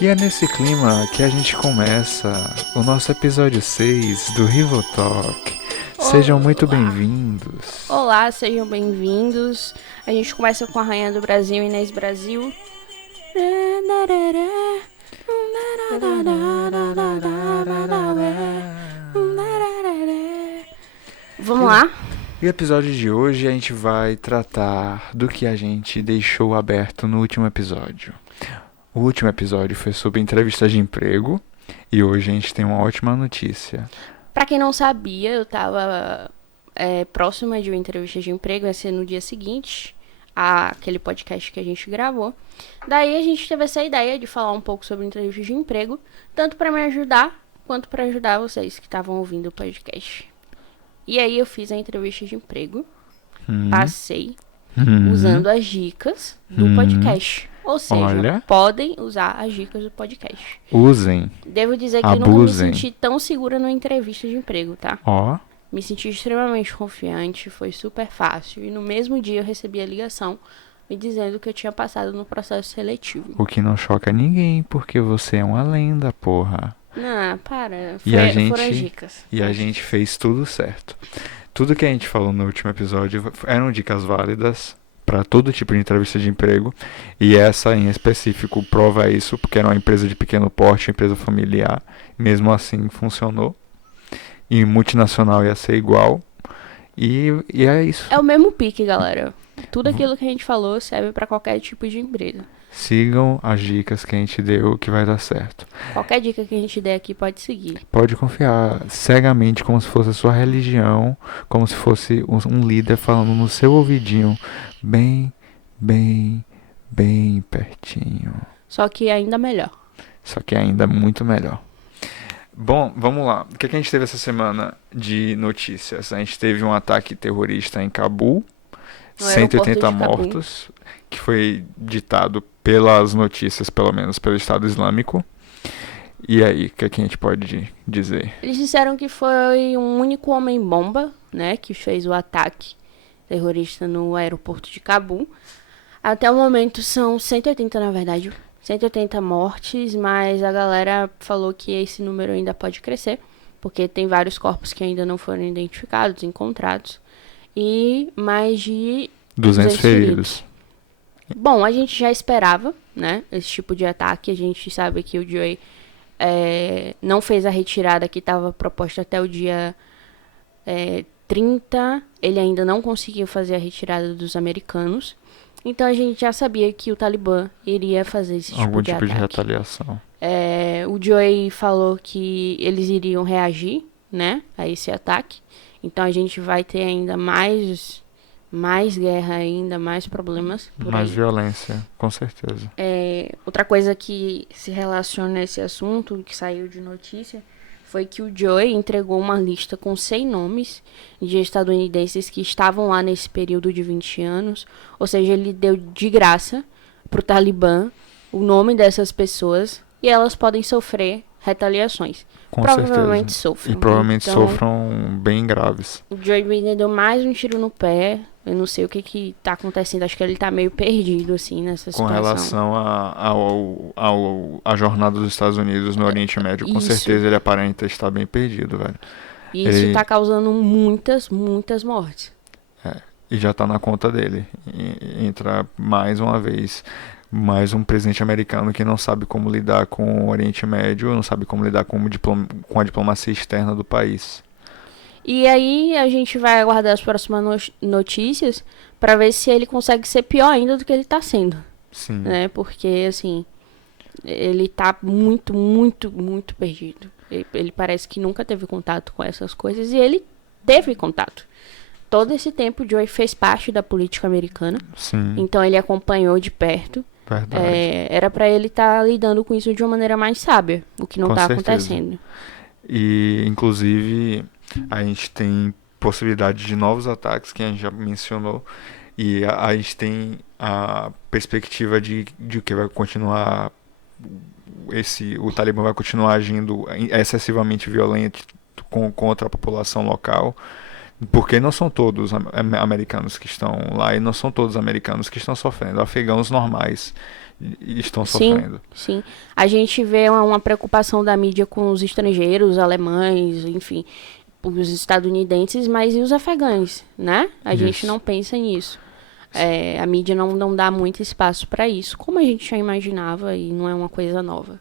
E é nesse clima que a gente começa o nosso episódio 6 do Rivo Talk. Sejam muito Olá! bem-vindos. Olá, sejam bem-vindos. A gente começa com a Rainha do Brasil, Inês Brasil. Vamos lá? E o episódio de hoje a gente vai tratar do que a gente deixou aberto no último episódio. O último episódio foi sobre entrevistas de emprego e hoje a gente tem uma ótima notícia. Pra quem não sabia, eu tava próxima de uma entrevista de emprego, ia ser no dia seguinte àquele podcast que a gente gravou. Daí a gente teve essa ideia de falar um pouco sobre entrevista de emprego, tanto pra me ajudar quanto pra ajudar vocês que estavam ouvindo o podcast. E aí eu fiz a entrevista de emprego, passei usando as dicas do podcast. Ou seja, Olha. podem usar as dicas do podcast. Usem, Devo dizer que eu nunca me abusem. senti tão segura numa entrevista de emprego, tá? Ó, Me senti extremamente confiante, foi super fácil. E no mesmo dia eu recebi a ligação me dizendo que eu tinha passado no processo seletivo. o que não choca ninguém, porque você é uma lenda, porra. Não, para. E a Foram as gente, dicas. e a gente fez tudo certo. Tudo que a gente falou no último episódio eram dicas válidas para todo tipo de entrevista de emprego. E essa em específico prova isso, porque era uma empresa de pequeno porte, empresa familiar. Mesmo assim funcionou. E multinacional ia ser igual. E é isso. É o mesmo pique, galera. Tudo aquilo que a gente falou serve para qualquer tipo de empresa. Sigam as dicas que a gente deu que vai dar certo. Qualquer dica que a gente der aqui pode seguir. Pode confiar cegamente como se fosse a sua religião, como se fosse um líder falando no seu ouvidinho, bem, bem, bem pertinho. Só que ainda melhor. Só que ainda muito melhor. Bom, vamos lá. O que a gente teve essa semana de notícias? A gente teve um ataque terrorista em Cabul, No aeroporto 180 de Cabul. mortos, que foi ditado pelas notícias, pelo menos pelo Estado Islâmico. E aí, o que a gente pode dizer? Eles disseram que foi um único homem-bomba, né, que fez o ataque terrorista no aeroporto de Cabul. Até o momento são 180, na verdade. 180 mortes, mas a galera falou que esse número ainda pode crescer, porque tem vários corpos que ainda não foram identificados, encontrados. E mais de 200 feridos. Bom, a gente já esperava, né, esse tipo de ataque. A gente sabe que o Joey não fez a retirada que estava proposta até o dia 30. Ele ainda não conseguiu fazer a retirada dos americanos. Então a gente já sabia que o Talibã iria fazer esse tipo Algum de tipo de ataque. retaliação. O Joey falou que eles iriam reagir, né, a esse ataque. Então a gente vai ter ainda mais guerra, ainda mais problemas por Mais aí. violência, com certeza. Outra coisa que se relaciona a esse assunto, que saiu de notícia, foi que o Joey entregou uma lista com 100 nomes de estadunidenses que estavam lá nesse período de 20 anos. Ou seja, ele deu de graça pro Talibã o nome dessas pessoas e elas podem sofrer retaliações. Com Provavelmente certeza. sofram. E provavelmente Então, sofram bem graves. o Joey Biden deu mais um tiro no pé. Eu não sei o que tá acontecendo. Acho que ele tá meio perdido, assim, nessa Com situação. relação à jornada dos Estados Unidos no Oriente Médio, com Isso. certeza ele aparenta estar bem perdido, velho. E isso Ele- tá causando muitas mortes. E já tá na conta dele. Entra mais uma vez mais um presidente americano que não sabe como lidar com o Oriente Médio, não sabe como lidar com a diplomacia externa do país. E aí a gente vai aguardar as próximas notícias pra ver se ele consegue ser pior ainda do que ele tá sendo, Sim. né? Porque, assim, ele tá muito, muito, muito perdido. Ele parece que nunca teve contato com essas coisas e ele teve contato. Todo esse tempo o Joey fez parte da política americana, Sim, então ele acompanhou de perto. verdade. Era pra ele estar lidando com isso de uma maneira mais sábia, o que não Com tá certeza. acontecendo. E, inclusive, a gente tem possibilidade de novos ataques, que a gente já mencionou. E a gente tem a perspectiva de que vai continuar. O Talibã vai continuar agindo excessivamente violento contra a população local. Porque não são todos americanos que estão lá e não são todos americanos que estão sofrendo. Afegãos normais estão Sim, sofrendo. sim. A gente vê uma preocupação da mídia com os estrangeiros, alemães, enfim, os estadunidenses, mas e os afegães, né? A gente Isso. não pensa nisso. A mídia não dá muito espaço para isso, como a gente já imaginava, e não é uma coisa nova,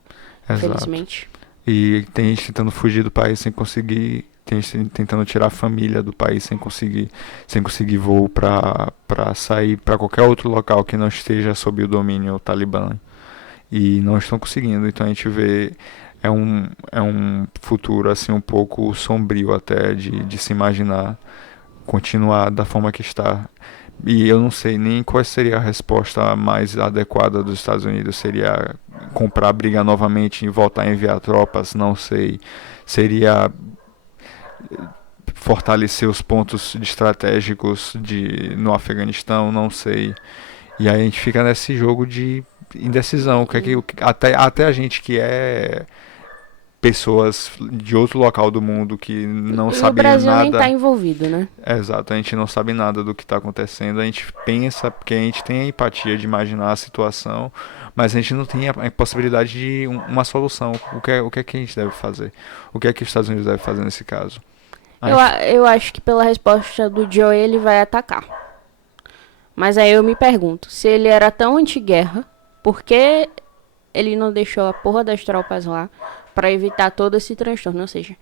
Exato. infelizmente. E tem gente tentando fugir do país sem conseguir, tem gente tentando tirar a família do país sem conseguir voo para sair para qualquer outro local que não esteja sob o domínio talibã. E não estão conseguindo. Então a gente vê é um futuro assim um pouco sombrio até de se imaginar continuar da forma que está. E eu não sei nem qual seria a resposta mais adequada dos Estados Unidos. Seria comprar briga novamente e voltar a enviar tropas? Não sei. Seria fortalecer os pontos estratégicos no Afeganistão? Não sei. E aí a gente fica nesse jogo de indecisão. Até a gente que é pessoas de outro local do mundo que não E o sabe Brasil nem está nada. envolvido, né? Exato, a gente não sabe nada do que está acontecendo. A gente pensa, porque a gente tem a empatia de imaginar a situação, mas a gente não tem a possibilidade de uma solução. O que é que a gente deve fazer? O que é que os Estados Unidos devem fazer nesse caso? A Eu, gente, eu acho que pela resposta do Joe ele vai atacar. Mas aí eu me pergunto, se ele era tão anti-guerra, por que ele não deixou a porra das tropas lá para evitar todo esse transtorno? Ou seja,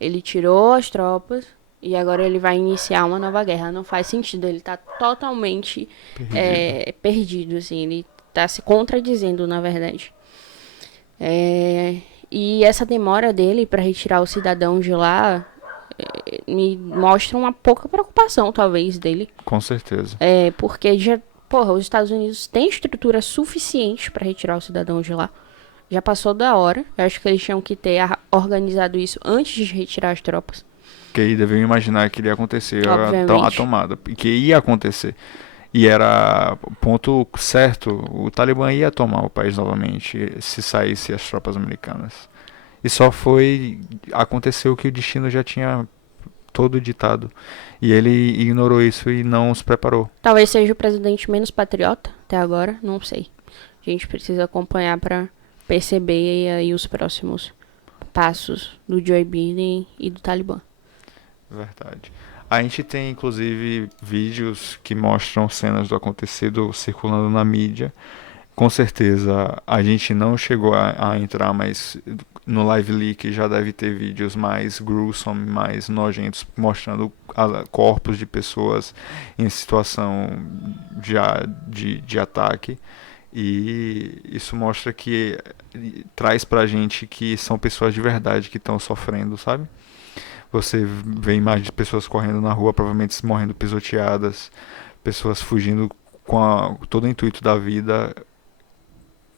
ele tirou as tropas e agora ele vai iniciar uma nova guerra. Não faz sentido, ele tá totalmente perdido. perdido, assim, ele tá se contradizendo, na verdade. E essa demora dele para retirar o cidadão de lá me mostra uma pouca preocupação, talvez, dele. Com certeza. Porque já, porra, os Estados Unidos têm estrutura suficiente para retirar o cidadão de lá. Já passou da hora. Eu acho que eles tinham que ter organizado isso antes de retirar as tropas. Que aí deveriam imaginar que iria acontecer a Obviamente. tomada, que ia acontecer. E era o ponto certo, o Talibã ia tomar o país novamente se saísse as tropas americanas. E só foi aconteceu que o destino já tinha todo ditado. E ele ignorou isso e não se preparou. Talvez seja o presidente menos patriota até agora, não sei. A gente precisa acompanhar para perceber aí os próximos passos do Joe Biden e do Talibã. Verdade. A gente tem inclusive vídeos que mostram cenas do acontecido circulando na mídia. Com certeza a gente não chegou a entrar, mas no Live Leak já deve ter vídeos mais gruesome, mais nojentos, mostrando corpos de pessoas em situação de ataque. E isso mostra que traz pra gente que são pessoas de verdade que estão sofrendo, sabe? Você vê imagens de pessoas correndo na rua, provavelmente morrendo pisoteadas, pessoas fugindo com todo o intuito da vida,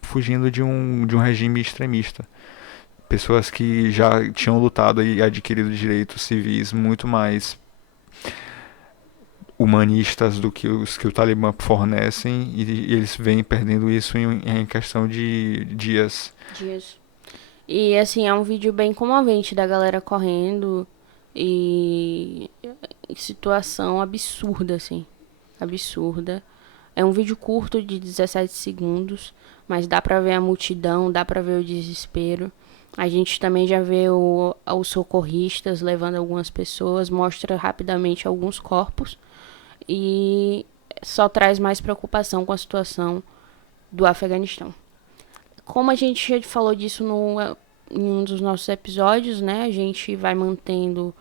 fugindo de um regime extremista. Pessoas que já tinham lutado e adquirido direitos civis muito mais humanistas do que os que o Talibã fornecem e eles vêm perdendo isso em questão de dias. Dias. E assim, é um vídeo bem comovente da galera correndo e situação absurda, assim. Absurda. É um vídeo curto de 17 segundos, mas dá pra ver a multidão, dá pra ver o desespero. A gente também já vê os socorristas levando algumas pessoas, mostra rapidamente alguns corpos e só traz mais preocupação com a situação do Afeganistão. Como a gente já falou disso em um dos nossos episódios, né? A gente vai mantendo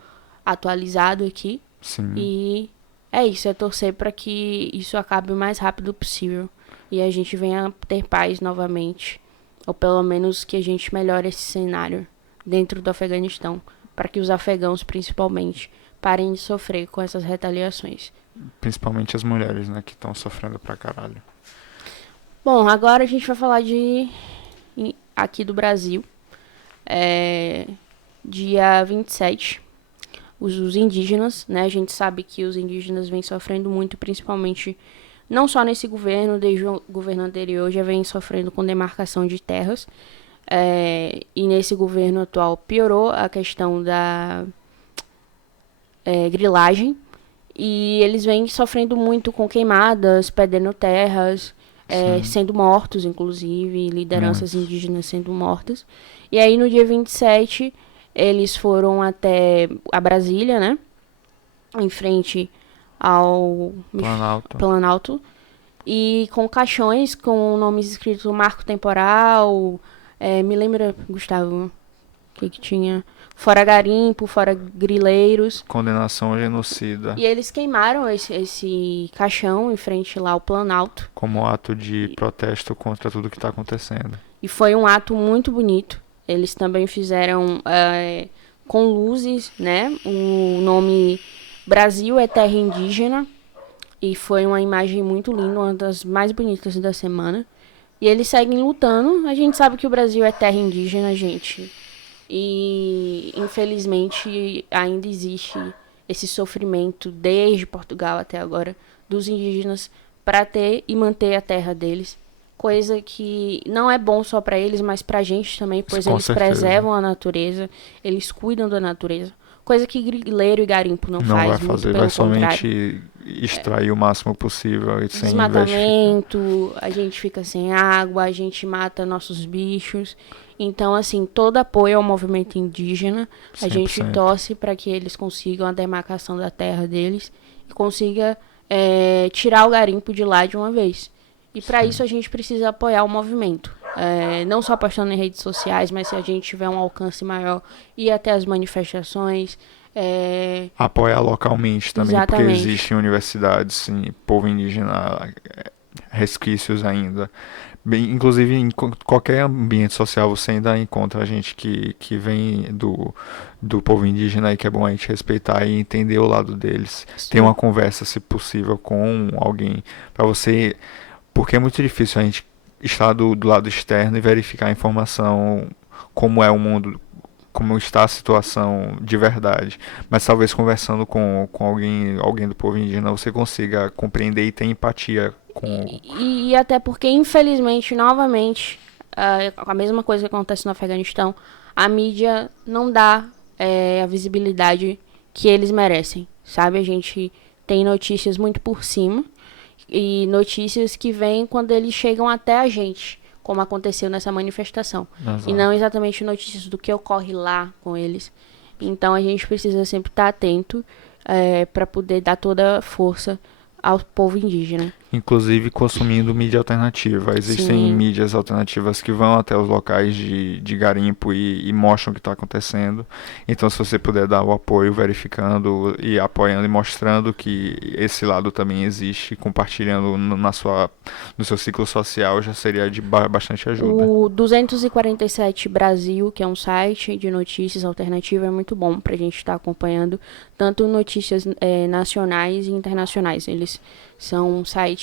atualizado aqui. Sim, E é isso, é torcer para que isso acabe o mais rápido possível. E a gente venha ter paz novamente. Ou pelo menos que a gente melhore esse cenário dentro do Afeganistão. Para que os afegãos, principalmente, parem de sofrer com essas retaliações. principalmente as mulheres, né, que estão sofrendo pra caralho. Bom, agora a gente vai falar de aqui do Brasil. Dia 27, os indígenas, né? A gente sabe que os indígenas vêm sofrendo muito, principalmente não só nesse governo, desde o governo anterior já vem sofrendo com demarcação de terras. E nesse governo atual piorou a questão da grilagem. E eles vêm sofrendo muito com queimadas, perdendo terras. Sim. sendo mortos, inclusive, lideranças indígenas sendo mortas. E aí no dia 27 eles foram até a Brasília, né? Em frente ao Planalto. Planalto. E com caixões com nomes escritos Marco Temporal. Me lembra, Gustavo, o que tinha? Fora garimpo, fora grileiros. Condenação ao genocida. E eles queimaram esse caixão em frente lá ao Planalto. Como ato de protesto contra tudo que está acontecendo. E foi um ato muito bonito. Eles também fizeram com luzes, né? O nome Brasil é Terra Indígena. E foi uma imagem muito linda, uma das mais bonitas da semana. E eles seguem lutando. A gente sabe que o Brasil é terra indígena, gente. E, infelizmente, ainda existe esse sofrimento, desde Portugal até agora, dos indígenas para ter e manter a terra deles. Coisa que não é bom só para eles, mas para a gente também, pois Com eles certeza. preservam a natureza, eles cuidam da natureza. Coisa que grileiro e garimpo não Não faz, vai muito fazer, pelo vai contrário. somente extrair o máximo possível e sem investir. Desmatamento, a gente fica sem água, a gente mata nossos bichos. Então, assim, todo apoio ao movimento indígena, a gente 100%. torce para que eles consigam a demarcação da terra deles e consiga tirar o garimpo de lá de uma vez. E para isso a gente precisa apoiar o movimento. Não só postando em redes sociais, mas se a gente tiver um alcance maior, ir até as manifestações. Apoiar localmente também, porque Exatamente. existem universidades e povo indígena resquícios ainda. Inclusive, em qualquer ambiente social você ainda encontra gente que vem do povo indígena e que é bom a gente respeitar e entender o lado deles. Sim. Ter uma conversa, se possível, com alguém, para você. Porque é muito difícil a gente estar do lado externo e verificar a informação, como é o mundo, como está a situação de verdade. Mas talvez conversando com alguém do povo indígena, você consiga compreender e ter empatia com. E até porque, infelizmente, novamente, a mesma coisa que acontece no Afeganistão, a mídia não dá a visibilidade que eles merecem, sabe? A gente tem notícias muito por cima e notícias que vêm quando eles chegam até a gente, como aconteceu nessa manifestação. Exato. E não exatamente notícias do que ocorre lá com eles. Então a gente precisa sempre estar atento para poder dar toda a força ao povo indígena. Inclusive consumindo mídia alternativa. Existem Sim. mídias alternativas que vão até os locais de garimpo e mostram o que está acontecendo. Então, se você puder dar o apoio, verificando e apoiando e mostrando que esse lado também existe, compartilhando no seu ciclo social, já seria de bastante ajuda. O 247 Brasil, que é um site de notícias alternativo, é muito bom para a gente estar acompanhando tanto notícias nacionais e internacionais. Eles são um site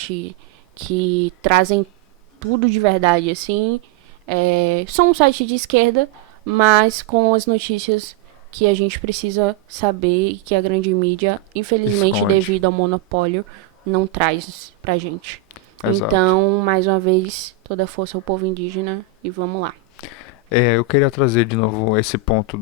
que trazem tudo de verdade, assim. São um site de esquerda, mas com as notícias que a gente precisa saber e que a grande mídia, infelizmente, Esconde. devido ao monopólio, não traz pra gente. Exato. Então, mais uma vez, toda a força ao povo indígena e vamos lá. Eu queria trazer de novo esse ponto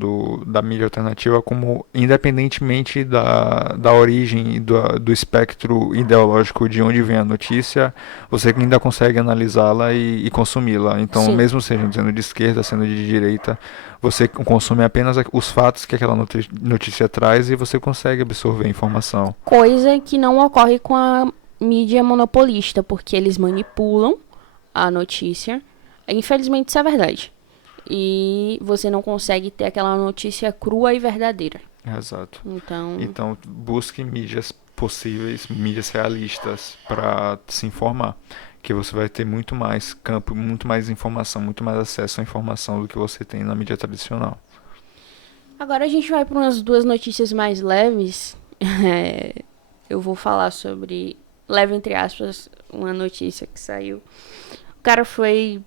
da mídia alternativa como, independentemente da origem do espectro ideológico de onde vem a notícia, você ainda consegue analisá-la e consumi-la. Então, Sim. mesmo sendo de esquerda, sendo de direita, você consome apenas os fatos que aquela notícia traz e você consegue absorver a informação. Coisa que não ocorre com a mídia monopolista, porque eles manipulam a notícia. Infelizmente, isso é verdade. E você não consegue ter aquela notícia crua e verdadeira. Exato. Então, busque mídias possíveis, mídias realistas para se informar, que você vai ter muito mais campo, muito mais informação, muito mais acesso à informação do que você tem na mídia tradicional. agora a gente vai para umas duas notícias mais leves. Eu vou falar sobre, leve entre aspas, uma notícia que saiu. O cara foi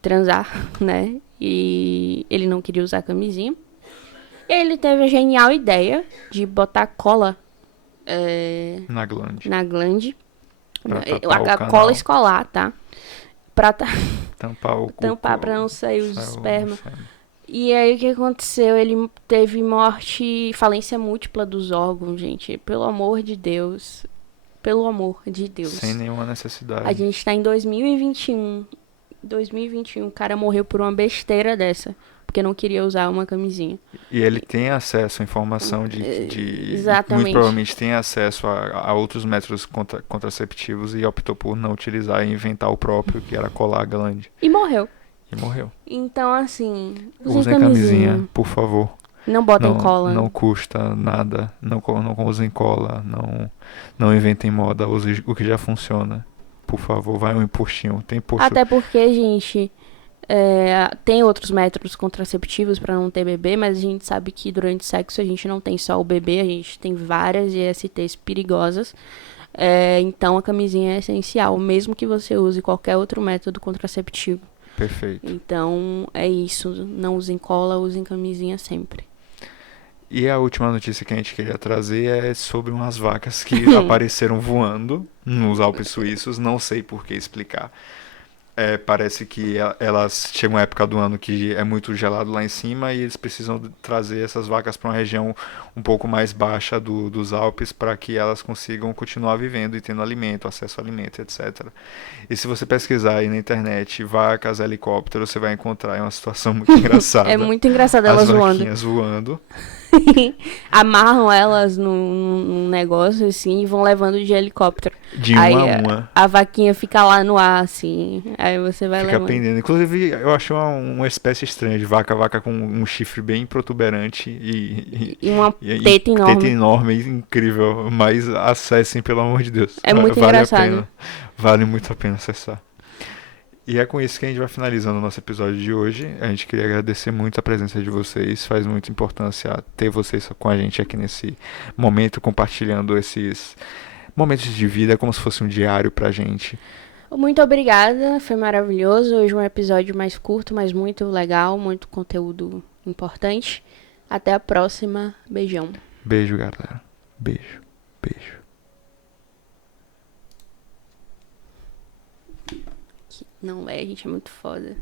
transar, né? E ele não queria usar camisinha. E ele teve a genial ideia de botar cola Na glande. na glande. Pra tapar o A canal. cola escolar, tá? Pra Tampar o cu. tampar pra não sair os Saiu esperma. sêmen. E aí o que aconteceu? Ele teve falência múltipla dos órgãos, gente. Pelo amor de Deus. pelo amor de Deus. Sem nenhuma necessidade. A gente tá em 2021. 2021, o cara morreu por uma besteira dessa. Porque não queria usar uma camisinha. E ele tem acesso à informação Exatamente. muito provavelmente tem acesso a outros métodos contraceptivos e optou por não utilizar e inventar o próprio, que era colar a glande. E morreu. E morreu. Então, assim, Usem camisinha, por favor. Não botem cola. Não custa nada. Não usem cola. Não inventem moda. Usem o que já funciona. Por favor, vai um postinho. Tem posto. Até porque, gente, tem outros métodos contraceptivos pra não ter bebê, mas a gente sabe que durante o sexo a gente não tem só o bebê, a gente tem várias ISTs perigosas. Então a camisinha é essencial, mesmo que você use qualquer outro método contraceptivo. Perfeito. Então é isso, não usem cola, usem camisinha sempre. E a última notícia que a gente queria trazer é sobre umas vacas que apareceram voando nos Alpes suíços, não sei por que explicar. Parece que elas chegam a época do ano que é muito gelado lá em cima e eles precisam trazer essas vacas para uma região um pouco mais baixa dos Alpes para que elas consigam continuar vivendo e tendo alimento, acesso a alimento, etc. E se você pesquisar aí na internet vacas, helicóptero, você vai encontrar uma situação muito engraçada. É muito engraçado elas voando. As vaquinhas voando. Amarram elas num negócio assim e vão levando de helicóptero. De uma a uma. A vaquinha fica lá no ar, assim. Aí você vai levando. Fica pendendo. Inclusive, eu acho uma espécie estranha de vaca com um chifre bem protuberante e uma teta enorme. Teta enorme, incrível. Mas acessem, pelo amor de Deus. É muito engraçado. Vale muito a pena acessar. E é com isso que a gente vai finalizando o nosso episódio de hoje. A gente queria agradecer muito a presença de vocês. Faz muita importância ter vocês com a gente aqui nesse momento, compartilhando esses momentos de vida, como se fosse um diário pra gente. Muito obrigada, foi maravilhoso. Hoje um episódio mais curto, mas muito legal, muito conteúdo importante. Até a próxima. Beijão. Beijo, galera. Beijo. Beijo. Não, a gente é muito foda.